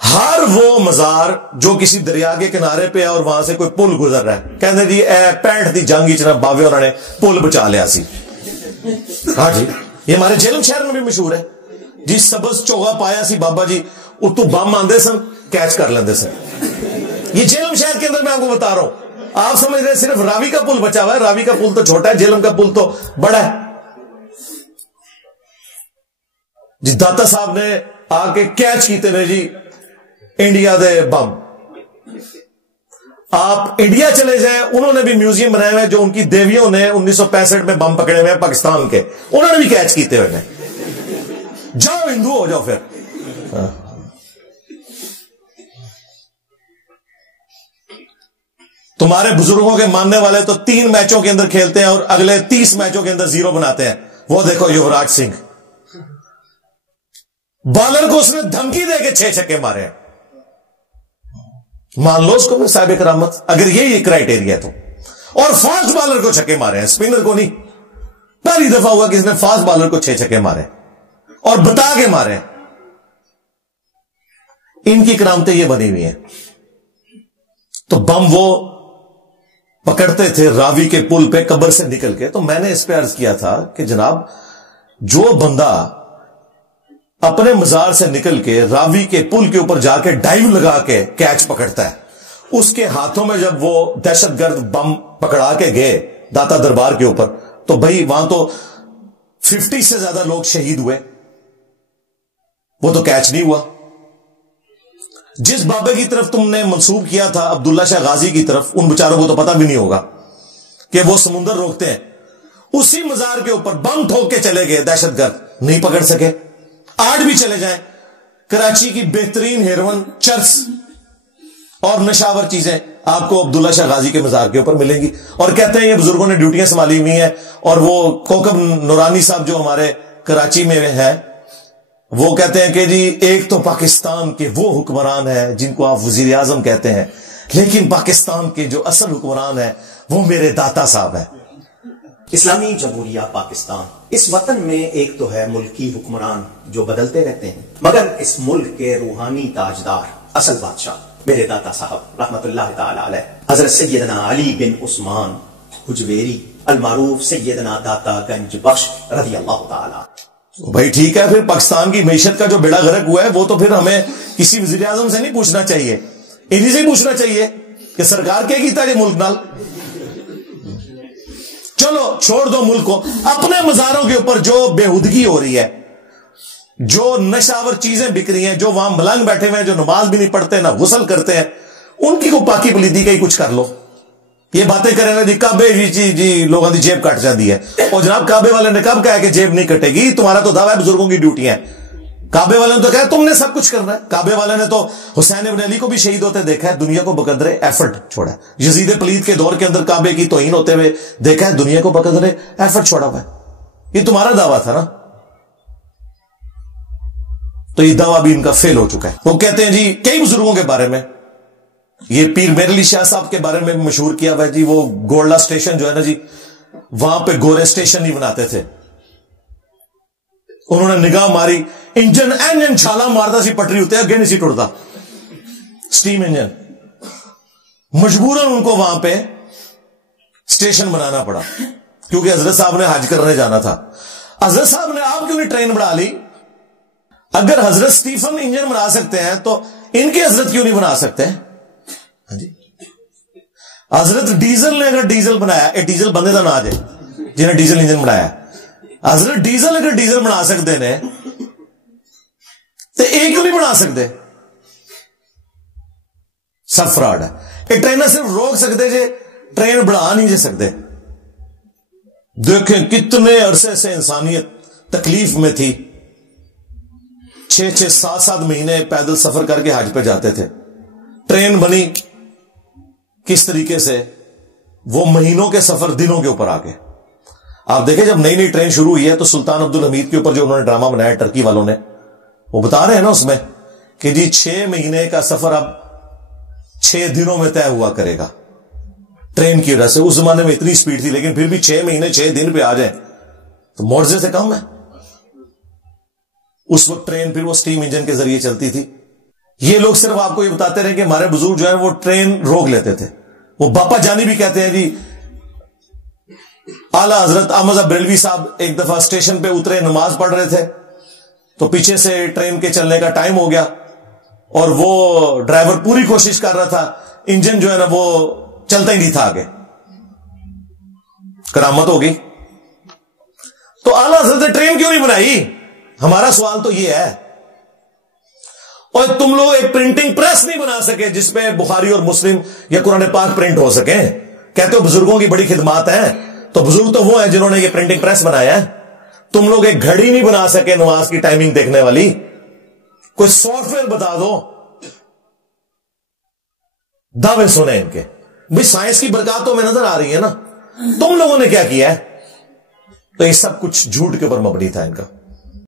ہر وہ مزار جو کسی دریا کے کنارے پہ ہے اور وہاں سے کوئی پل گزر رہا ہے، کہتے جی اے 65 دی جنگ چ باوے اور نے پل بچا لیا سی. ہاں جی، یہ ہمارے جہلم شہر میں بھی مشہور ہے جی. سبز چوغا پایا سی بابا جی، اتو بم آندے سن، کیچ کر لیندے سن. یہ جہلم شہر کے اندر میں آپ کو بتا رہا ہوں. آپ سمجھ رہے ہیں صرف راوی کا پل بچا ہوا ہے؟ راوی کا پل تو چھوٹا ہے، جہلم کا پل تو بڑا ہے جی. داتا صاحب نے آ کے کیچ کیتے نے جی انڈیا دے بم. آپ انڈیا چلے جائیں، انہوں نے بھی میوزیم بنائے ہوئے جو ان کی دیویوں نے 1965 میں بم پکڑے ہوئے ہیں پاکستان کے، انہوں نے بھی کیچ کیتے ہوئے ہیں. جاؤ ہندو ہو جاؤ پھر. تمہارے بزرگوں کے ماننے والے تو 3 میچوں کے اندر کھیلتے ہیں اور اگلے 30 میچوں کے اندر 0 بناتے ہیں. وہ دیکھو یوراج سنگھ، بالر کو اس نے دھمکی دے کے 6 چھکے مارے ہیں. مان لو اس کو صاحب کرامت اگر یہی کرائٹیریا ہے تو. اور فاسٹ بالر کو چھکے مارے ہیں، اسپنر کو نہیں. پہلی دفعہ ہوا کہ اس نے فاسٹ بالر کو 6 چھکے مارے اور بتا کے مارے. ان کی کرامتیں یہ بنی ہوئی ہیں. تو بم وہ پکڑتے تھے راوی کے پل پہ قبر سے نکل کے. تو میں نے اس پہ عرض کیا تھا کہ جناب جو بندہ اپنے مزار سے نکل کے راوی کے پل کے اوپر جا کے ڈائیو لگا کے کیچ پکڑتا ہے، اس کے ہاتھوں میں جب وہ دہشت گرد بم پکڑا کے گئے داتا دربار کے اوپر، تو بھائی وہاں تو 50 سے زیادہ لوگ شہید ہوئے، وہ تو کیچ نہیں ہوا. جس بابے کی طرف تم نے منسوب کیا تھا عبداللہ شاہ غازی کی طرف، ان بیچاروں کو تو پتہ بھی نہیں ہوگا کہ وہ سمندر روکتے ہیں. اسی مزار کے اوپر بم ٹھوک کے چلے گئے دہشت گرد، نہیں پکڑ سکے. آج بھی چلے جائیں، کراچی کی بہترین ہیروئن چرس اور نشاور چیزیں آپ کو عبداللہ شاہ غازی کے مزار کے اوپر ملیں گی. اور کہتے ہیں یہ بزرگوں نے ڈیوٹیاں سنبھالی ہوئی ہیں. اور وہ کوکب نورانی صاحب جو ہمارے کراچی میں ہے، وہ کہتے ہیں کہ جی ایک تو پاکستان کے وہ حکمران ہیں جن کو آپ وزیر اعظم کہتے ہیں، لیکن پاکستان کے جو اصل حکمران ہیں وہ میرے داتا صاحب ہیں. اسلامی جمہوریہ پاکستان، اس وطن میں ایک تو ہے ملکی حکمران جو بدلتے رہتے ہیں، مگر اس ملک کے روحانی تاجدار، اصل بادشاہ میرے داتا صاحب رحمت اللہ تعالی علیہ حضرت سیدنا علی بن عثمان حجویری المعروف سیدنا داتا گنج بخش رضی اللہ تعالی. بھائی ٹھیک ہے، پھر پاکستان کی معیشت کا جو بیڑا غرق ہوا ہے وہ تو پھر ہمیں کسی وزیر اعظم سے نہیں پوچھنا چاہیے، انہی سے پوچھنا چاہیے کہ سرکار کیا کیتا ہے ملک نال. چلو چھوڑ دو ملک کو. اپنے مزاروں کے اوپر جو بےہودگی ہو رہی ہے، جو نشاور چیزیں بک رہی ہیں، جو وہاں ملنگ بیٹھے ہوئے ہیں، جو نماز بھی نہیں پڑھتے نہ غسل کرتے ہیں، ان کی کو پاکی پلیدی کا ہی کچھ کر لو. یہ باتیں کریں گے جی کعبے جی لوگوں کی جیب کٹ جاتی ہے. اور جناب کعبے والے نے کب کہا کہ جیب نہیں کٹے گی؟ تمہارا تو دعویٰ ہے بزرگوں کی ڈیوٹی ہے. کعبے والے نے تو کہا تم نے سب کچھ کرنا ہے. کعبے والے نے تو حسین ابن علی کو بھی شہید ہوتے دیکھا ہے، دنیا کو بقدر ایفرٹ چھوڑا ہے. یزید پلید کے دور کے اندر کعبے کی توہین ہوتے ہوئے دیکھا ہے، دنیا کو بقدر ایفرٹ چھوڑا ہوا ہے. یہ تمہارا دعویٰ تھا نا، تو یہ دعویٰ بھی ان کا فیل ہو چکا ہے. وہ کہتے ہیں جی کئی بزرگوں کے بارے میں، یہ پیر میر علی شاہ صاحب کے بارے میں مشہور کیا ہوا ہے جی، وہ گولڈا اسٹیشن جو ہے نا جی، وہاں پہ گورے اسٹیشن نہیں بناتے تھے. انہوں نے نگاہ ماری، انجن چھالا مارتا سی پٹری ہوتے اگے نہیں سی ٹوٹتا، سٹیم انجن. مجبوراً ان کو وہاں پہ اسٹیشن بنانا پڑا کیونکہ حضرت صاحب نے حج کرنے جانا تھا. حضرت صاحب نے آپ کیوں نہیں ٹرین بنا لی؟ اگر حضرت سٹیفن انجن بنا سکتے ہیں تو ان کے حضرت کیوں نہیں بنا سکتے؟ حضرت ڈیزل نے اگر ڈیزل بنایا، ڈیزل بندے کا نام ہے جنہیں ڈیزل انجن بنایا، حضرت ڈیزل اگر ڈیزل بنا سکتے ہیں تو ایک کیوں نہیں بنا سکتے؟ سب فراڈ ہے. یہ ٹرین صرف روک سکتے جے، ٹرین بڑھا نہیں جے سکتے. دیکھیں کتنے عرصے سے انسانیت تکلیف میں تھی، 6 7 مہینے پیدل سفر کر کے حج پہ جاتے تھے. ٹرین بنی کس طریقے سے؟ وہ مہینوں کے سفر دنوں کے اوپر آ گئے. آپ دیکھیں جب نئی ٹرین شروع ہوئی ہے تو سلطان عبد الحمید کے اوپر جو انہوں نے ڈرامہ بنایا ٹرکی والوں نے، وہ بتا رہے ہیں نا اس میں کہ جی 6 مہینے کا سفر اب 6 دنوں میں طے ہوا کرے گا ٹرین کی وجہ سے. اس زمانے میں اتنی سپیڈ تھی، لیکن پھر بھی 6 مہینے 6 دن پہ آ جائیں تو معجزے سے کم ہے. اس وقت ٹرین پھر وہ سٹیم انجن کے ذریعے چلتی تھی. یہ لوگ صرف آپ کو یہ بتاتے رہے کہ ہمارے بزرگ جو ہیں وہ ٹرین روک لیتے تھے. وہ باپا جانی بھی کہتے ہیں جی اعلی حضرت احمد بریلوی صاحب ایک دفعہ اسٹیشن پہ اترے, نماز پڑھ رہے تھے, تو پیچھے سے ٹرین کے چلنے کا ٹائم ہو گیا اور وہ ڈرائیور پوری کوشش کر رہا تھا, انجن جو ہے نا وہ چلتا ہی نہیں تھا آگے. کرامت ہو گئی. تو اعلی حضرت نے ٹرین کیوں نہیں بنائی؟ ہمارا سوال تو یہ ہے. اور تم لوگ ایک پرنٹنگ پریس نہیں بنا سکے جس پہ بخاری اور مسلم یا قرآن پاک پرنٹ ہو سکیں. کہتے ہو بزرگوں کی بڑی خدمات ہیں, تو بزرگ تو وہ ہیں جنہوں نے یہ پرنٹنگ پریس بنایا ہے. تم لوگ ایک گھڑی نہیں بنا سکے نماز کی ٹائمنگ دیکھنے والی. کوئی سافٹ ویئر بتا دو. دعوے سنے ان کے. بھئی سائنس کی برکات تو میں نظر آ رہی ہے نا, تم لوگوں نے کیا کیا ہے؟ تو یہ سب کچھ جھوٹ کے اوپر مبنی تھا ان کا.